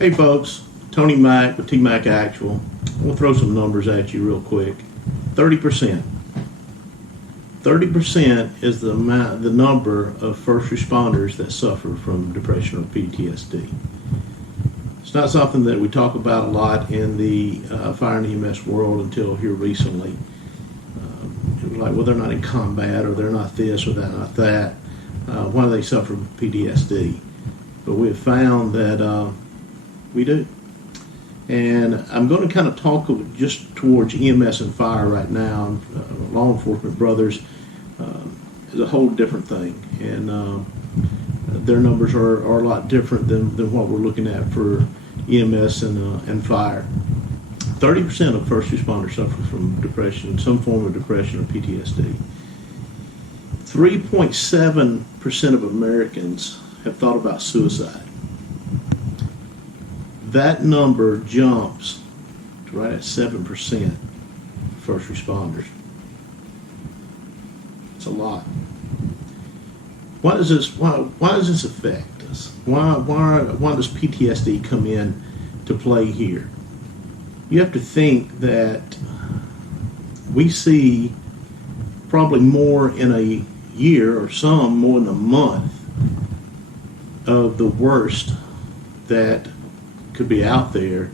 Hey folks, Tony Mack with T-Mac Actual. We'll throw some numbers at you real quick. 30%. 30% is the number of first responders that suffer from depression or PTSD. It's not something that we talk about a lot in the fire and EMS world until here recently. It was like, well, they're not in combat, or they're not this, or they're not that. Why do they suffer from PTSD? But we have found that we do. And I'm going to kind of talk just towards EMS and fire right now. Law enforcement brothers is a whole different thing. And their numbers are a lot different than what we're looking at for EMS and fire. 30% of first responders suffer from depression, some form of depression or PTSD. 3.7% of Americans have thought about suicide. That number jumps to right at 7% first responders. It's a lot. Why does this affect us? Why does PTSD come in to play here? You have to think that we see probably more in a year, or some more in a month, of the worst that could be out there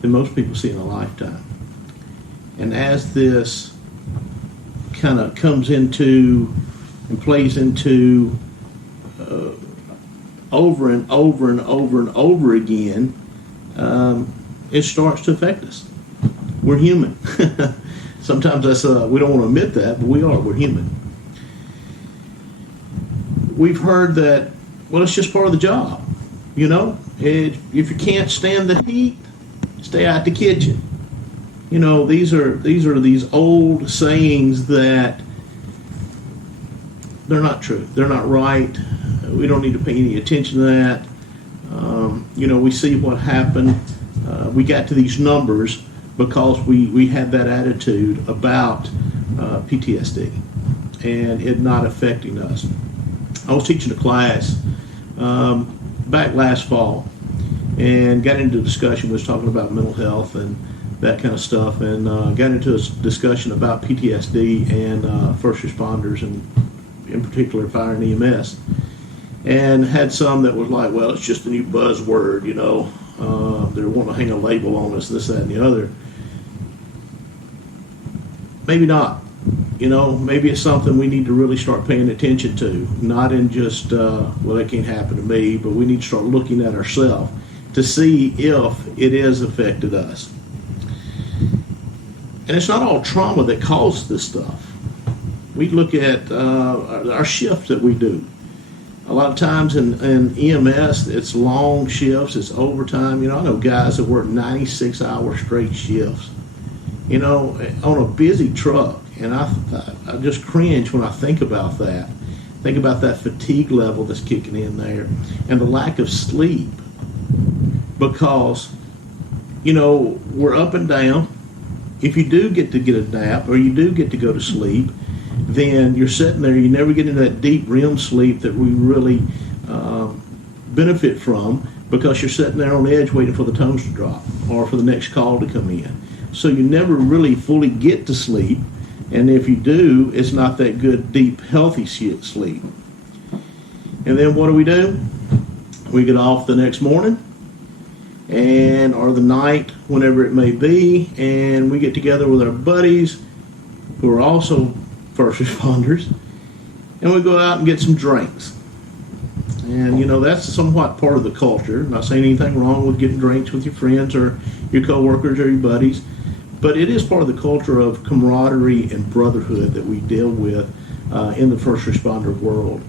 than most people see in a lifetime. And as this kind of comes into and plays into over and over and over and over again, it starts to affect us. We're human. Sometimes that's we don't want to admit that, but we are. We're human. We've heard that, well, it's just part of the job. You know, if you can't stand the heat, stay out the kitchen. You know, these are these old sayings that they're not true. They're not right. We don't need to pay any attention to that. You know, we see what happened. We got to these numbers because we had that attitude about PTSD and it not affecting us. I was teaching a class back last fall and got into a discussion. We was talking about mental health and that kind of stuff, and got into a discussion about PTSD and first responders, and in particular fire and EMS, and had some that was like, well, it's just a new buzzword, you know, they want to hang a label on us, this, that, and the other. Maybe not. You know, maybe it's something we need to really start paying attention to, not in just, well, that can't happen to me, but we need to start looking at ourselves to see if it has affected us. And it's not all trauma that causes this stuff. We look at our shifts that we do. A lot of times in EMS, it's long shifts, it's overtime. You know, I know guys that work 96-hour straight shifts, you know, on a busy truck. And I just cringe when I think about that. Think about that fatigue level that's kicking in there and the lack of sleep. Because, you know, we're up and down. If you do get to get a nap or you do get to go to sleep, then you're sitting there, you never get into that deep REM sleep that we really benefit from, because you're sitting there on the edge waiting for the tones to drop or for the next call to come in. So you never really fully get to sleep. And if you do, it's not that good, deep, healthy sleep. And then what do? We get off the next morning, or the night, whenever it may be, and we get together with our buddies who are also first responders, and we go out and get some drinks. And, you know, that's somewhat part of the culture. I'm not saying anything wrong with getting drinks with your friends or your coworkers or your buddies. But it is part of the culture of camaraderie and brotherhood that we deal with in the first responder world.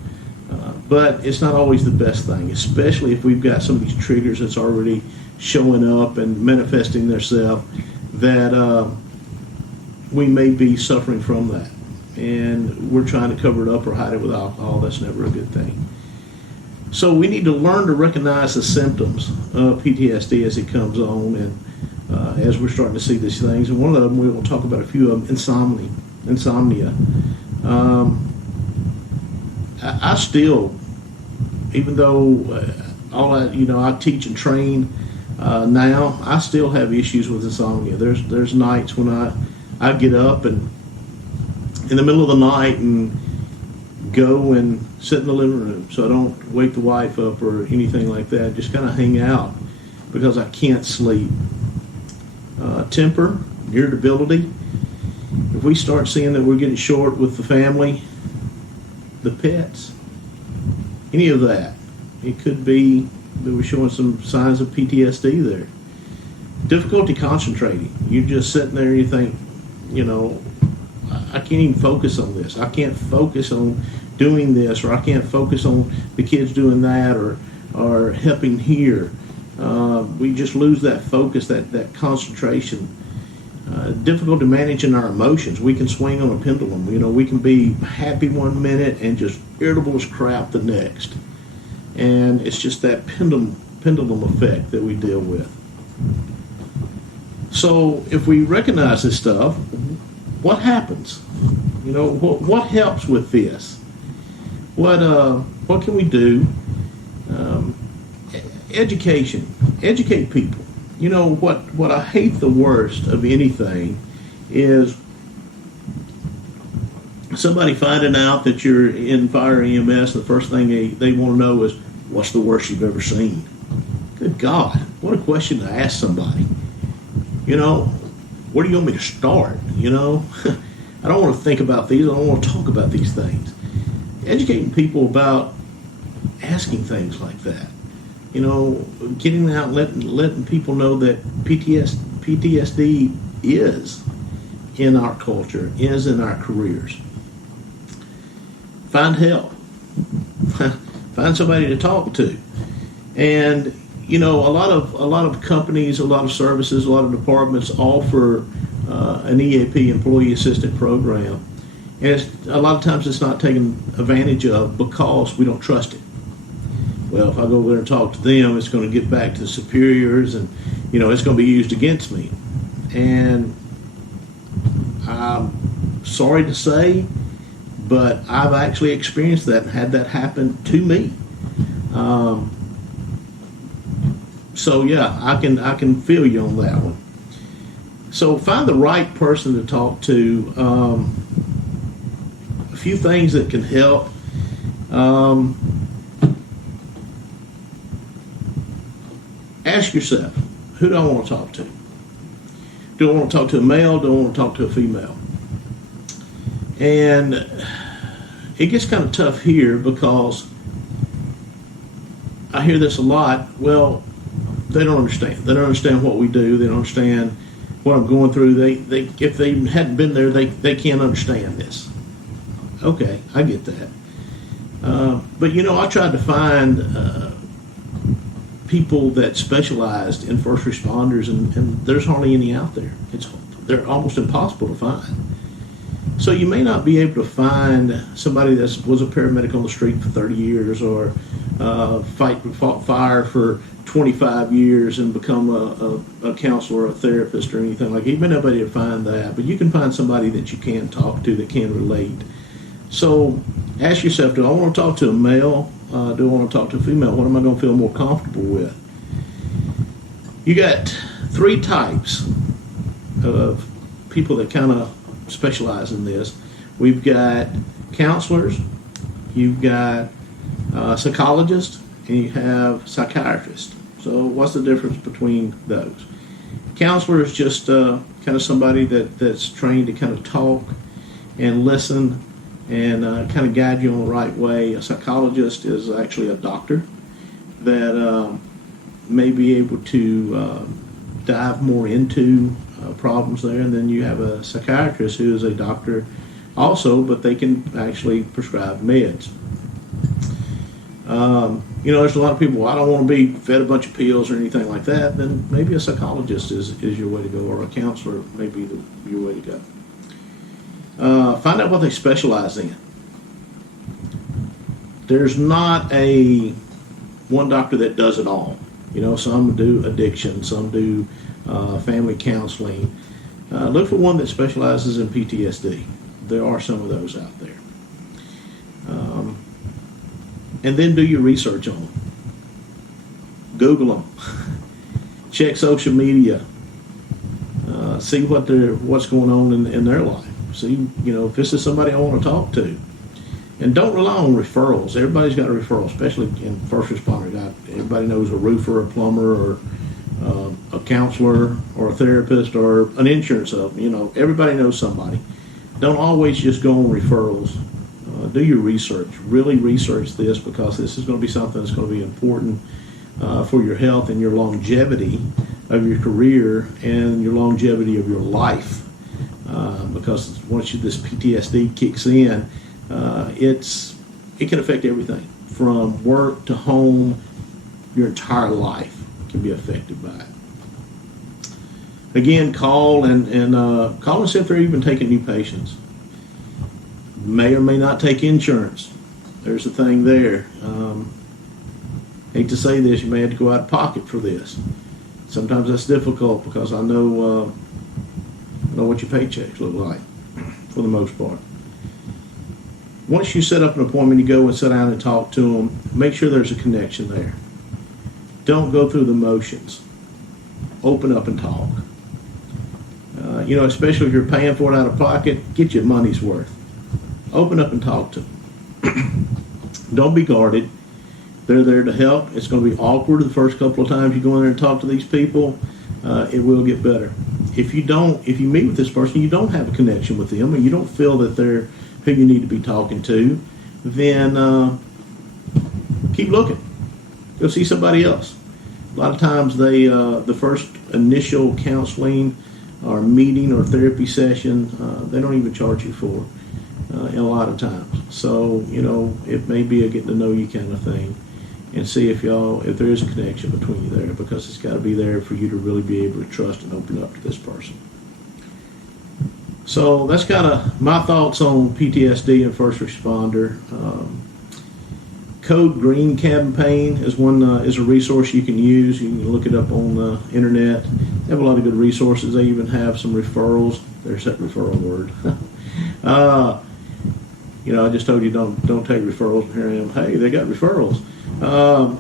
But it's not always the best thing, especially if we've got some of these triggers that's already showing up and manifesting themselves, that we may be suffering from that. And we're trying to cover it up or hide it with alcohol. That's never a good thing. So we need to learn to recognize the symptoms of PTSD as it comes on, and as we're starting to see these things. And one of them, we will talk about a few of them, insomnia. I still, even though I teach and train Now I still have issues with insomnia. There's nights when I get up and in the middle of the night and go and sit in the living room so I don't wake the wife up or anything like that. Just kind of hang out because I can't sleep. Temper, irritability. If we start seeing that we're getting short with the family, the pets, any of that, it could be that we're showing some signs of PTSD there. Difficulty concentrating. You're just sitting there and you think, I can't even focus on this. I can't focus on doing this, or I can't focus on the kids doing that, or helping here. We just lose that focus, that concentration. Difficulty managing our emotions. We can swing on a pendulum. We can be happy one minute and just irritable as crap the next. And it's just that pendulum effect that we deal with. So if we recognize this stuff, what happens? What helps with this? What can we do? Education. Educate people. What I hate the worst of anything is somebody finding out that you're in fire EMS, and the first thing they want to know is, what's the worst you've ever seen? Good God, what a question to ask somebody. Where do you want me to start? I don't want to think about these. I don't want to talk about these things. Educating people about asking things like that. Getting out, letting people know that PTSD is in our culture, is in our careers. Find help. Find somebody to talk to. And a lot of companies, a lot of services, a lot of departments offer an EAP, Employee Assistant Program, and a lot of times it's not taken advantage of because we don't trust it. Well, if I go over there and talk to them, it's going to get back to the superiors, and it's going to be used against me. And I'm sorry to say, but I've actually experienced that and had that happen to me. So yeah, I can feel you on that one. So find the right person to talk to. A few things that can help. Ask yourself, who do I want to talk to? Do I want to talk to a male? Do I want to talk to a female? And it gets kind of tough here because I hear this a lot. Well, they don't understand. They don't understand what we do. They don't understand what I'm going through. They if they hadn't been there, they can't understand this. Okay, I get that. But I tried to find people that specialized in first responders, and there's hardly any out there. They're almost impossible to find. So you may not be able to find somebody that was a paramedic on the street for 30 years or fought fire for 25 years and become a counselor or a therapist or anything like that. You may not be able to find that, but you can find somebody that you can talk to that can relate. So ask yourself, do I want to talk to a male? Do I want to talk to a female? What am I going to feel more comfortable with? You got 3 types of people that kind of specialize in this. We've got counselors, you've got psychologists, and you have psychiatrists. So what's the difference between those? Counselor is just kind of somebody that's trained to kind of talk and listen and kind of guide you on the right way. A psychologist is actually a doctor that may be able to dive more into problems there. And then you have a psychiatrist who is a doctor also, but they can actually prescribe meds. There's a lot of people, I don't want to be fed a bunch of pills or anything like that. Then maybe a psychologist is your way to go, or a counselor may be your way to go. Find out what they specialize in. There's not one doctor that does it all. Some do addiction, some do family counseling. Look for one that specializes in PTSD. There are some of those out there. And then do your research on them. Google them. check social media, see what's going on in their life. See, if this is somebody I want to talk to. And don't rely on referrals. Everybody's got a referral, especially in first responder. Everybody knows a roofer, a plumber, or a counselor, or a therapist, or an insurance help. Everybody knows somebody. Don't always just go on referrals. Do your research. Really research this, because this is going to be something that's going to be important for your health and your longevity of your career and your longevity of your life. Because once this PTSD kicks in, it can affect everything from work to home. Your entire life can be affected by it. Again, call and see if they're even taking new patients. May or may not take insurance. There's a thing there. Hate to say this, you may have to go out of pocket for this. Sometimes that's difficult, because I know what your paychecks look like for the most part. Once you set up an appointment, you go and sit down and talk to them. Make sure there's a connection there. Don't go through the motions. Open up and talk. Especially if you're paying for it out of pocket, get your money's worth. Open up and talk to them. Don't be guarded. They're there to help. It's going to be awkward the first couple of times you go in there and talk to these people. It will get better. If you meet with this person, you don't have a connection with them, and you don't feel that they're who you need to be talking to, then keep looking. Go see somebody else. A lot of times the first initial counseling or meeting or therapy session, they don't even charge you for a lot of times. So, it may be a getting to know you kind of thing, and see if there is a connection between you there, because it's got to be there for you to really be able to trust and open up to this person. So that's kind of my thoughts on PTSD and first responder. Code Green campaign is a resource you can use. You can look it up on the internet. They have a lot of good resources. They even have some referrals. There's that referral word. I just told you don't take referrals. And here I am. Hey, they got referrals,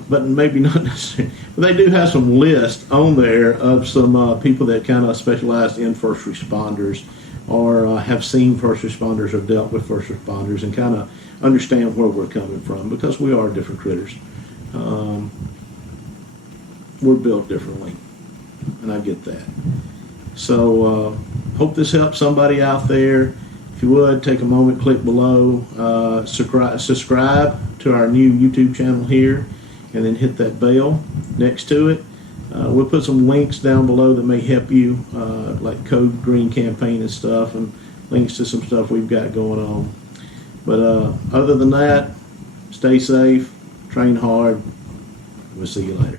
but maybe not necessarily. But they do have some lists on there of some people that kind of specialize in first responders, or have seen first responders or dealt with first responders, and kind of understand where we're coming from, because we are different critters. We're built differently, and I get that. So hope this helps somebody out there. If you would, take a moment, click below, subscribe to our new YouTube channel here, and then hit that bell next to it. We'll put some links down below that may help you, like Code Green campaign and stuff, and links to some stuff we've got going on. But other than that, stay safe, train hard. We'll see you later.